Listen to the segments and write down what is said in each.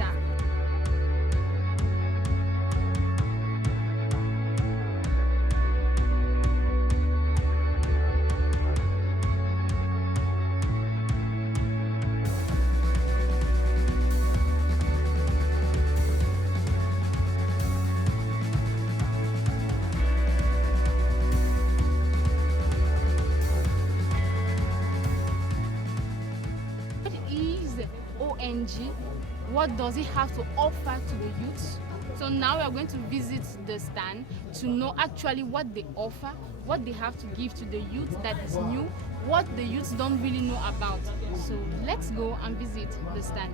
ça. ONG, what does it have to offer to the youth? So now we are going to visit the stand to know actually what they offer, what they have to give to the youth that is new, what the youth don't really know about. So let's go and visit the stand.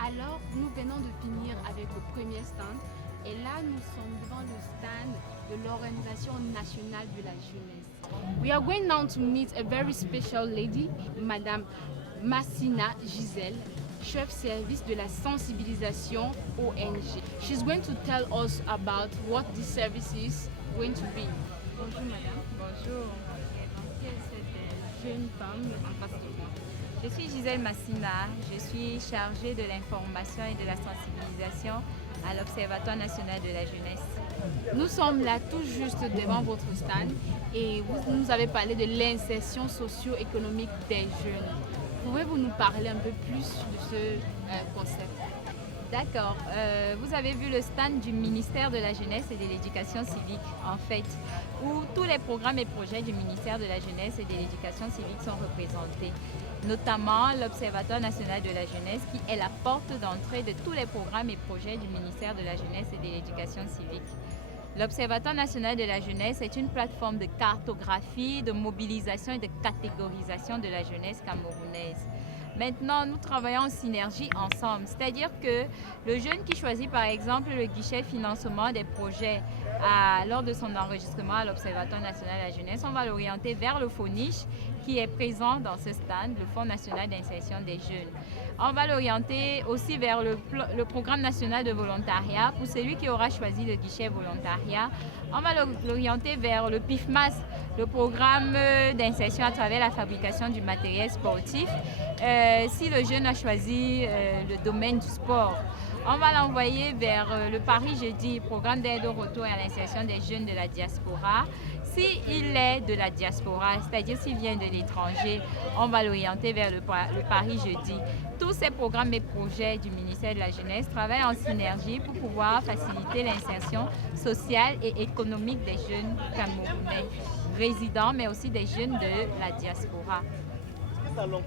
Alors, nous venons de finir avec le premier stand et là, nous sommes devant le stand de l'Organisation nationale de la jeunesse. We are going now to meet a very special lady, Madame Massina Gisèle, chef service de la sensibilisation ONG. She's going to tell us about what this service is going to be. Bonjour Madame. Bonjour. Quelle est cette jeune femme en face de moi? Je suis Gisèle Massina, je suis chargée de l'information et de la sensibilisation à l'Observatoire national de la jeunesse. Nous sommes là tout juste devant votre stand et vous nous avez parlé de l'insertion socio-économique des jeunes. Pouvez-vous nous parler un peu plus de ce concept? D'accord. Vous avez vu le stand du ministère de la Jeunesse et de l'Éducation civique, en fait, où tous les programmes et projets du ministère de la Jeunesse et de l'Éducation civique sont représentés, notamment l'Observatoire national de la jeunesse, qui est la porte d'entrée de tous les programmes et projets du ministère de la Jeunesse et de l'Éducation civique. L'Observatoire national de la jeunesse est une plateforme de cartographie, de mobilisation et de catégorisation de la jeunesse camerounaise. Maintenant, nous travaillons en synergie ensemble, c'est-à-dire que le jeune qui choisit par exemple le guichet financement des projets lors de son enregistrement à l'Observatoire national de la jeunesse, on va l'orienter vers le FONICH qui est présent dans ce stand, le Fonds national d'insertion des jeunes. On va l'orienter aussi vers le programme national de volontariat pour celui qui aura choisi le guichet volontariat. On va l'orienter vers le PIFMAS, le programme d'insertion à travers la fabrication du matériel sportif. Si le jeune a choisi le domaine du sport, on va l'envoyer vers le Paris Jeudi, programme d'aide au retour et à l'insertion des jeunes de la diaspora. S'il est de la diaspora, c'est-à-dire s'il vient de l'étranger, on va l'orienter vers le Paris Jeudi. Tous ces programmes et projets du ministère de la Jeunesse travaillent en synergie pour pouvoir faciliter l'insertion sociale et économique des jeunes camerounais résidents, mais aussi des jeunes de la diaspora.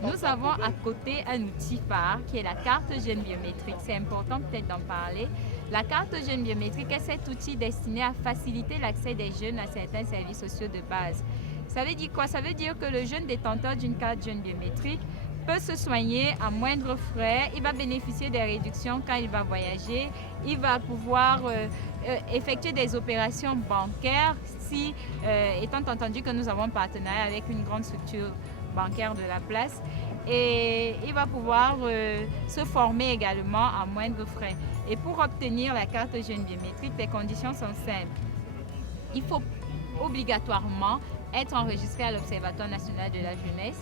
Nous avons à côté un outil phare qui est la carte jeune biométrique. C'est important peut-être d'en parler. La carte jeune biométrique est cet outil destiné à faciliter l'accès des jeunes à certains services sociaux de base. Ça veut dire quoi? Ça veut dire que le jeune détenteur d'une carte jeune biométrique peut se soigner à moindre frais, il va bénéficier des réductions quand il va voyager, il va pouvoir effectuer des opérations bancaires si, étant entendu que nous avons un partenariat avec une grande structure bancaire de la place, et il va pouvoir se former également à moindre frais. Et pour obtenir la carte jeune biométrique, les conditions sont simples. Il faut obligatoirement être enregistré à l'Observatoire national de la jeunesse.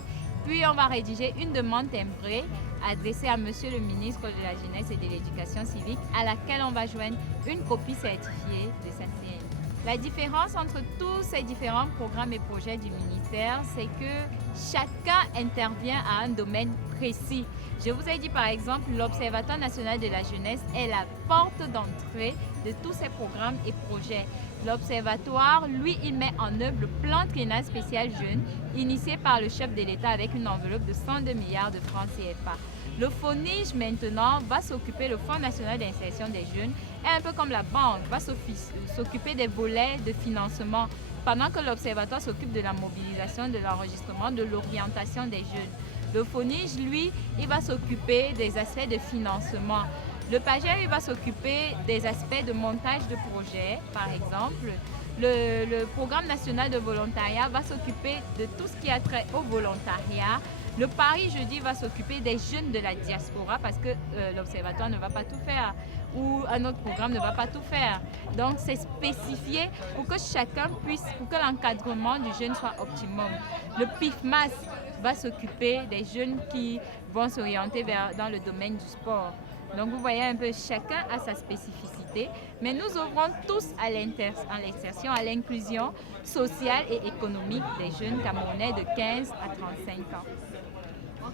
Puis on va rédiger une demande timbrée adressée à Monsieur le ministre de la Jeunesse et de l'Éducation civique, à laquelle on va joindre une copie certifiée de sa CN. La différence entre tous ces différents programmes et projets du ministère, c'est que chacun intervient à un domaine précis. Je vous ai dit par exemple, l'Observatoire national de la jeunesse est la porte d'entrée de tous ces programmes et projets. L'Observatoire, lui, il met en œuvre le plan triennal spécial jeune initié par le chef de l'État avec une enveloppe de 102 milliards de francs CFA. Le FONIGE, maintenant, va s'occuper, le Fonds national d'insertion des jeunes, et un peu comme la banque, va s'occuper des volets de financement, pendant que l'Observatoire s'occupe de la mobilisation, de l'enregistrement, de l'orientation des jeunes. Le FONIGE, lui, il va s'occuper des aspects de financement. Le PAGER, il va s'occuper des aspects de montage de projets, par exemple. Le programme national de volontariat va s'occuper de tout ce qui a trait au volontariat. Le Paris Jeudi va s'occuper des jeunes de la diaspora parce que l'Observatoire ne va pas tout faire ou un autre programme ne va pas tout faire. Donc c'est spécifié pour que chacun puisse, pour que l'encadrement du jeune soit optimum. Le PIFMAS va s'occuper des jeunes qui vont s'orienter dans le domaine du sport. Donc vous voyez un peu, chacun a sa spécificité, mais nous ouvrons tous à l'insertion, à l'inclusion sociale et économique des jeunes Camerounais de 15 à 35 ans.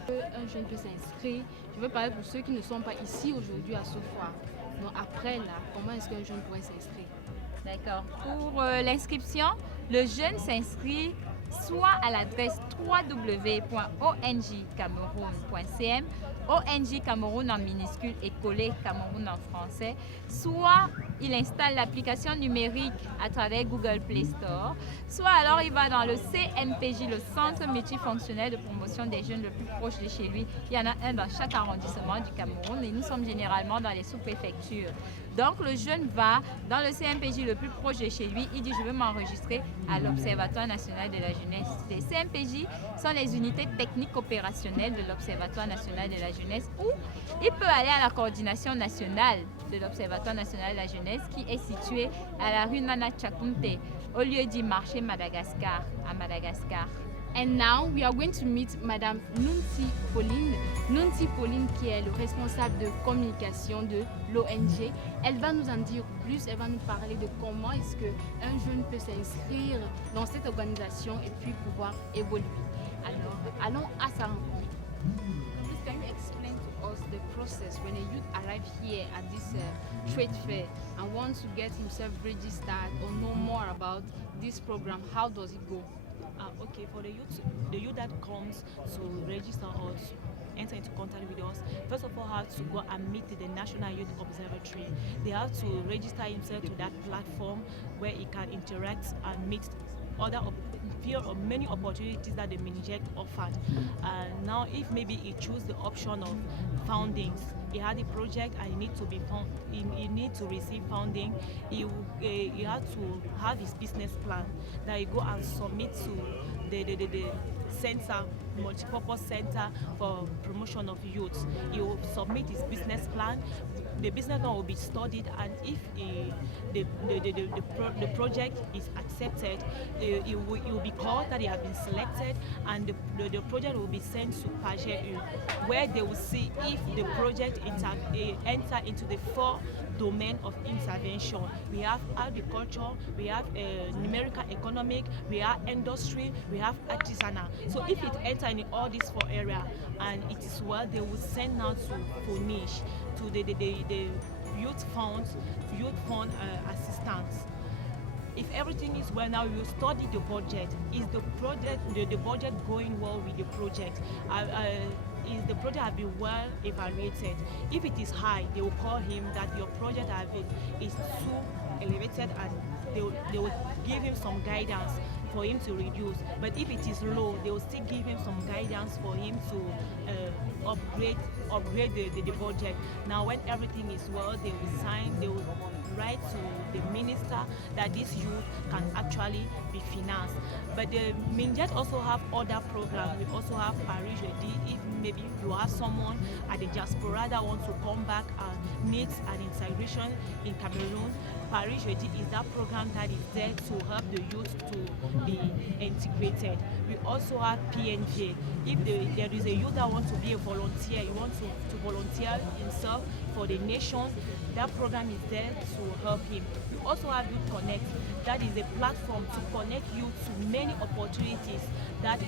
Un jeune peut s'inscrire. Je veux parler pour ceux qui ne sont pas ici aujourd'hui à Sofwa. Donc après là, comment est-ce qu'un jeune pourrait s'inscrire? D'accord. Pour l'inscription, le jeune s'inscrit soit à l'adresse www.ongcameroun.cm, ONG Cameroun en minuscule et collé Cameroun en français, soit il installe l'application numérique à travers Google Play Store, soit alors il va dans le CMPJ, le Centre multifonctionnel de promotion des jeunes le plus proche de chez lui. Il y en a un dans chaque arrondissement du Cameroun et nous sommes généralement dans les sous-préfectures. Donc le jeune va dans le CMPJ le plus proche de chez lui, il dit je veux m'enregistrer à l'Observatoire national de la jeunesse. Les CMPJ sont les unités techniques opérationnelles de l'Observatoire national de la jeunesse où il peut aller à la coordination nationale de l'Observatoire national de la jeunesse qui est située à la rue Nana Tchakounte au lieu du marché Madagascar à Madagascar. And now we are going to meet Madame Nunti Pauline. Nunti Pauline qui est le responsable de communication de l'ONG. Elle va nous en dire plus, elle va nous parler de comment est-ce qu'un jeune peut s'inscrire dans cette organisation et puis pouvoir évoluer. Alors, allons à sa rencontre. Please, can you explain to us the process when a youth arrives here at this trade fair and wants to get himself registered or know more about this program? How does it go? Okay, for the youth that comes to register or to enter into contact with us, first of all have to go and meet the National Youth Observatory. They have to register himself to that platform where he can interact and meet many opportunities that the Miniject offered. Now if maybe he choose the option of foundings, he had a project and he needs to receive funding, he has to have his business plan that he go and submit to the center, multipurpose center for promotion of youth. He will submit his business plan. The business plan will be studied, and if the project is accepted, it will be called that he has been selected, and the project will be sent to PAGEU, where they will see if the project enter into the 4 domain of intervention. We have agriculture, we have numerical economic, we have industry, we have artisanal. So if it enter in all these 4 areas and it is well, they will send now to FONIGE, to the youth fund assistance. If everything is well, now we will study the budget. Is the budget going well with the project? Is the project have been well evaluated? If it is high, they will call him that your project is too elevated, and they will give him some guidance for him to reduce. But if it is low, they will still give him some guidance for him to upgrade the budget. Now when everything is well, they will write to the minister that this youth can actually be financed. But the Miniject also have other programs. We also have Paris Jeudi. If maybe you have someone at the diaspora that wants to come back and needs an integration in Cameroon, Paris Jeudi is that program that is there to help the youth to be integrated. We also have PNJ. If there is a youth that wants to be a volunteer, he wants to volunteer himself for the nation, that program is there to help him. also have Youth Connect. That is a platform to connect youth to many opportunities that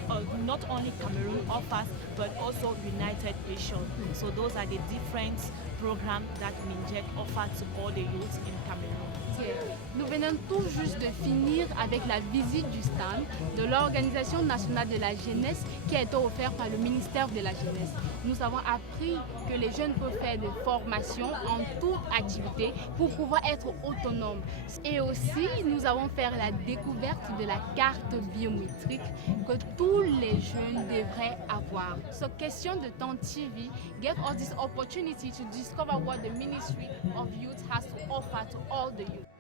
not only Cameroon offers, but also United Nations. So those are the different programs that Minjek offers to all the youth in Cameroon. Nous venons tout juste de finir avec la visite du stand de l'Organisation nationale de la jeunesse qui a été offert par le ministère de la Jeunesse. Nous avons appris que les jeunes peuvent faire des formations en toute activité pour pouvoir être autonomes. Et aussi, nous avons fait la découverte de la carte biométrique que tous les jeunes devraient avoir. So Question de Temps TV gave us this opportunity to discover what the Ministry of Youth has to offer to all the youth.